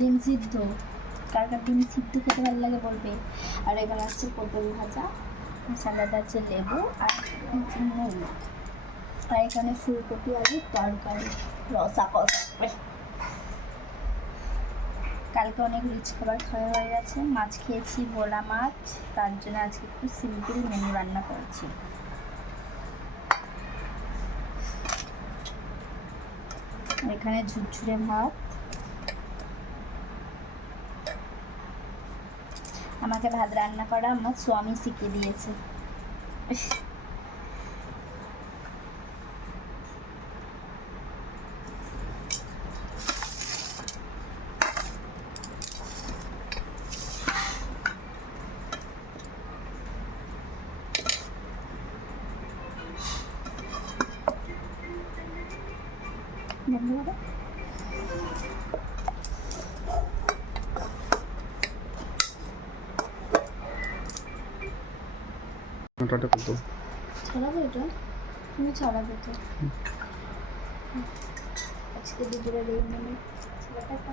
ডিম সিদ্ধ, কার কার ডিম সিদ্ধ খেতে ভালো লাগে বলবে। আর এখানে হচ্ছে পটল ভাজা, সালাদা আছে লেবু আর নুন, আর এখানে ফুলকপি আলু তরকারি, রসা কষা। কালকে অনেক রিচ খাবার খাওয়া হয়ে গেছে, মাছ খেয়েছি, ভোলা মাছ, তার জন্য আজকে একটু সিম্পল মেনু রান্না করেছি। এখানে ঝুরঝুরে ভাত, আমাকে ভাত রান্না করা আমার স্বামী শিখিয়ে দিয়েছে। ধন্যবাদ। টাটা কত ছাড়াবো এটা, তুমি ছাড়াবে তো আজকে দুপুরে রেই নেবে ছেলেটা।